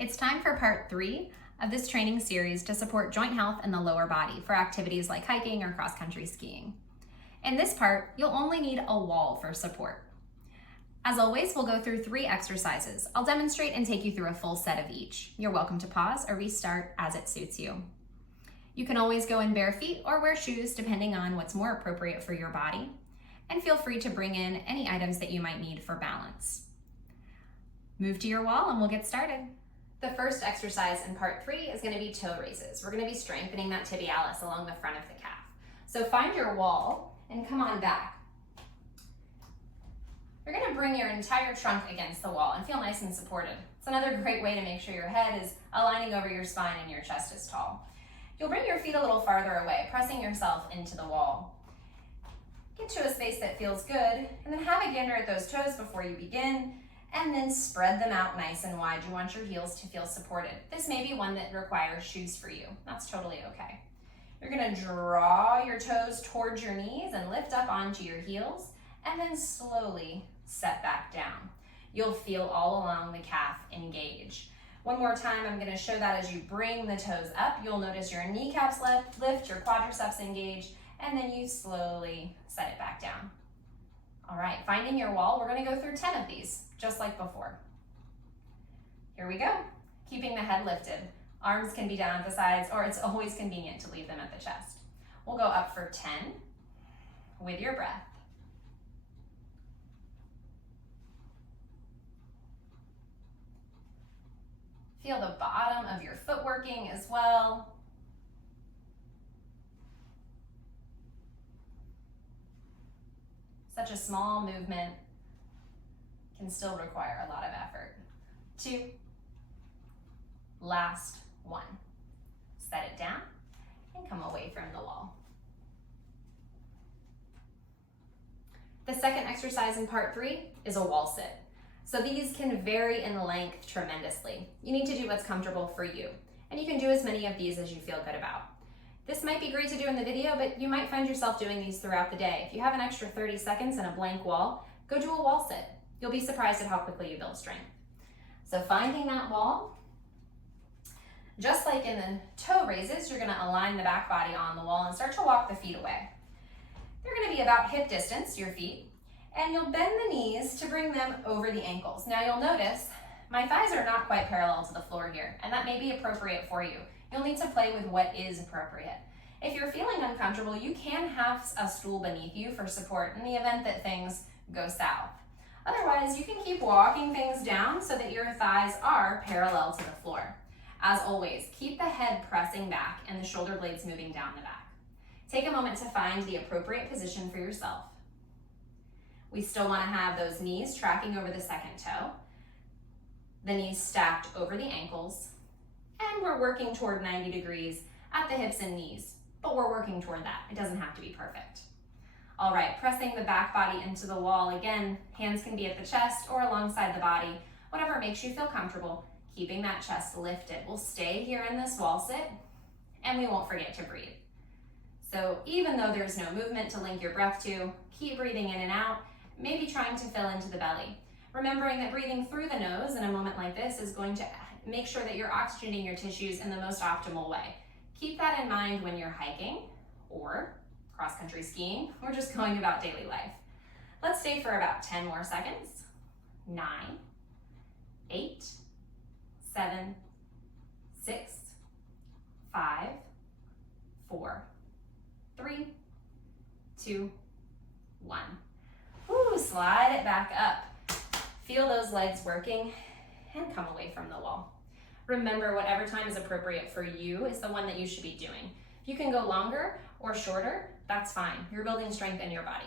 It's time for part 3 of this training series to support joint health in the lower body for activities like hiking or cross-country skiing. In this part, you'll only need a wall for support. As always, we'll go through 3 exercises. I'll demonstrate and take you through a full set of each. You're welcome to pause or restart as it suits you. You can always go in bare feet or wear shoes depending on what's more appropriate for your body. And feel free to bring in any items that you might need for balance. Move to your wall and we'll get started. The first exercise in part 3 is going to be toe raises. We're going to be strengthening that tibialis along the front of the calf. So find your wall and come on back. You're going to bring your entire trunk against the wall and feel nice and supported. It's another great way to make sure your head is aligning over your spine and your chest is tall. You'll bring your feet a little farther away, pressing yourself into the wall. Get to a space that feels good, and then have a gander at those toes before you begin, and then spread them out nice and wide. You want your heels to feel supported. This may be one that requires shoes for you. That's totally okay. You're going to draw your toes towards your knees and lift up onto your heels, and then slowly set back down. You'll feel all along the calf engage. One more time, I'm going to show that as you bring the toes up. You'll notice your kneecaps lift, your quadriceps engage, and then you slowly set it back down. All right, finding your wall, we're going to go through 10 of these, just like before. Here we go. Keeping the head lifted. Arms can be down at the sides, or it's always convenient to leave them at the chest. We'll go up for 10 with your breath. Feel the bottom of your foot working as well. Such a small movement can still require a lot of effort. 2, last 1. Set it down and come away from the wall. The second exercise in part 3 is a wall sit. So these can vary in length tremendously. You need to do what's comfortable for you, and you can do as many of these as you feel good about. This might be great to do in the video, but you might find yourself doing these throughout the day. If you have an extra 30 seconds and a blank wall, go do a wall sit. You'll be surprised at how quickly you build strength. So finding that wall, just like in the toe raises, you're going to align the back body on the wall and start to walk the feet away. They're going to be about hip distance, your feet, and you'll bend the knees to bring them over the ankles. Now you'll notice my thighs are not quite parallel to the floor here, and that may be appropriate for you. You'll need to play with what is appropriate. If you're feeling uncomfortable, you can have a stool beneath you for support in the event that things go south. Otherwise, you can keep walking things down so that your thighs are parallel to the floor. As always, keep the head pressing back and the shoulder blades moving down the back. Take a moment to find the appropriate position for yourself. We still want to have those knees tracking over the second toe, the knees stacked over the ankles, and we're working toward 90 degrees at the hips and knees, but we're working toward that. It doesn't have to be perfect. All right, pressing the back body into the wall. Again, hands can be at the chest or alongside the body, whatever makes you feel comfortable, keeping that chest lifted. We'll stay here in this wall sit, and we won't forget to breathe. So even though there's no movement to link your breath to, keep breathing in and out, maybe trying to fill into the belly. Remembering that breathing through the nose in a moment like this is going to make sure that you're oxygenating your tissues in the most optimal way. Keep that in mind when you're hiking or cross-country skiing or just going about daily life. Let's stay for about 10 more seconds. 9, 8, 7, 6, 5, 4, 3, 2, 1. Woo, slide it back up. Feel those legs working and come away from the wall. Remember, whatever time is appropriate for you is the one that you should be doing. If you can go longer or shorter, that's fine. You're building strength in your body.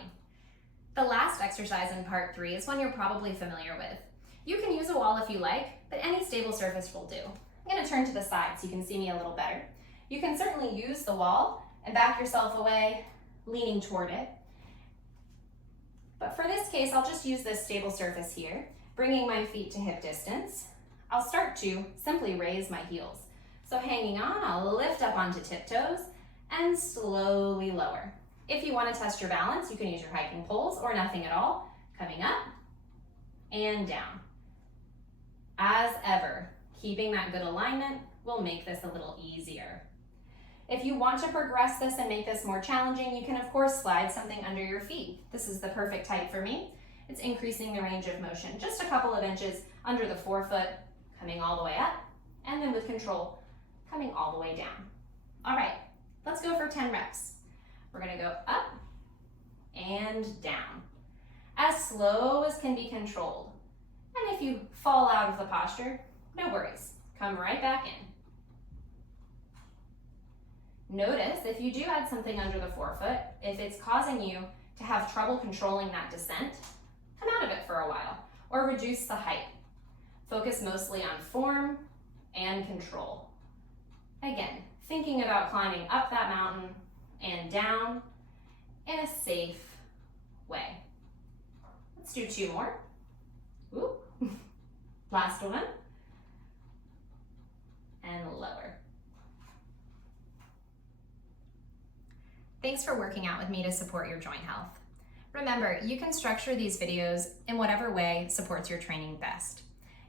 The last exercise in part 3 is one you're probably familiar with. You can use a wall if you like, but any stable surface will do. I'm going to turn to the side so you can see me a little better. You can certainly use the wall and back yourself away, leaning toward it. But for this case, I'll just use this stable surface here, bringing my feet to hip distance. I'll start to simply raise my heels. So hanging on, I'll lift up onto tiptoes and slowly lower. If you want to test your balance, you can use your hiking poles or nothing at all. Coming up and down. As ever, Keeping that good alignment will make this a little easier. If you want to progress this and make this more challenging, you can of course slide something under your feet. This is the perfect height for me. It's increasing the range of motion just a couple of inches under the forefoot, coming all the way up, and then with control, coming all the way down. All right, let's go for 10 reps. We're gonna go up and down, as slow as can be controlled. And if you fall out of the posture, no worries, come right back in. Notice if you do add something under the forefoot, if it's causing you to have trouble controlling that descent, come out of it for a while or reduce the height. Focus mostly on form and control. Again, thinking about climbing up that mountain and down in a safe way. Let's do 2 more. Ooh. Last one. And lower. Thanks for working out with me to support your joint health. Remember, you can structure these videos in whatever way supports your training best.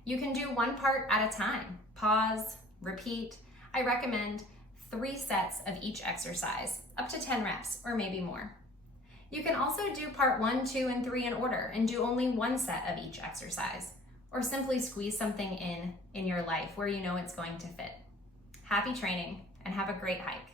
You can do one part at a time. Pause, repeat. I recommend 3 sets of each exercise, up to 10 reps or maybe more. You can also do part 1, 2, and 3 in order and do only 1 set of each exercise, or simply squeeze something in your life where you know it's going to fit. Happy training and have a great hike.